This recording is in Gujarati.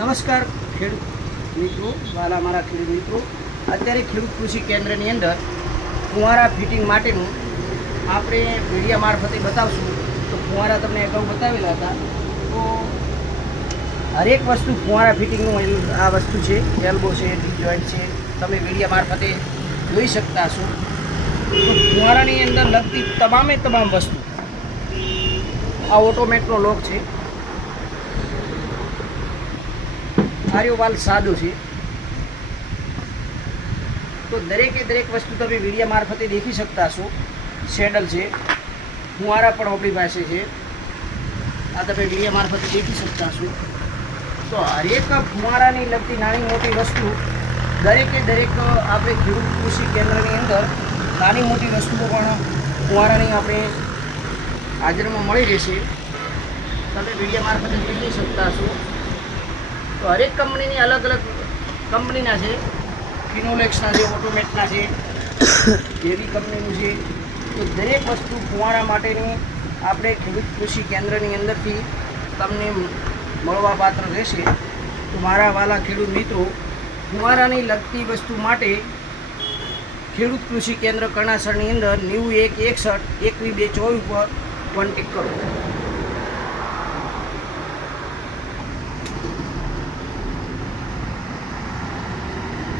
નમસ્કાર ખેડૂત મિત્રો, વાલા મારા ખેડૂત મિત્રો. અત્યારે ખેડૂત કૃષિ કેન્દ્રની અંદર ફુવારા ફિટિંગ માટેનું આપણે મીડિયા મારફતે બતાવશું. તો ફુવારા તમને અગાઉ બતાવેલા હતા. તો હરેક વસ્તુ ફુવારા ફિટિંગનું આ વસ્તુ છે, એલ્બો છે, ડીપ જોઈન્ટ છે, તમે મીડિયા મારફતે જોઈ શકતા હશો. તો ફુવારાની અંદર લગતી તમામ વસ્તુ આ ઓટોમેટનો લોક છે. આર્યો વાલ સાદો છે. તો દરેક વસ્તુ તમે વીડિયા મારફતે દેખી શકતા છો. સેડલ છે, ફુવારા પણ આપણી પાસે છે, આ તમે વીડિયા મારફતે દેખી શકતા છો. તો હરેક ફુવારાની લગતી નાની મોટી વસ્તુ દરેક આપણે ખેડૂત કૃષિ કેન્દ્રની અંદર નાની મોટી વસ્તુઓ પણ ફુવારાની આપણે હાજરીમાં મળી રહેશે. તમે વીડિયા મારફતે દેખી શકતા છો. તો હરેક કંપનીની અલગ કંપનીના છે. ફિનોલેક્સના છે, ઓટોમેટના છે, એવી કંપનીનું છે. તો દરેક વસ્તુ ફુવારા માટેની આપણે ખેડૂત કૃષિ કેન્દ્રની અંદરથી તમને મળવા પાત્ર રહેશે. તો મારા વાલા ખેડૂત મિત્રો, ફુવારાની લગતી વસ્તુ માટે ખેડૂત કૃષિ કેન્દ્ર કરણાસરની અંદર 9161 21 224 ઉપર કોન્ટેક્ટ કરો.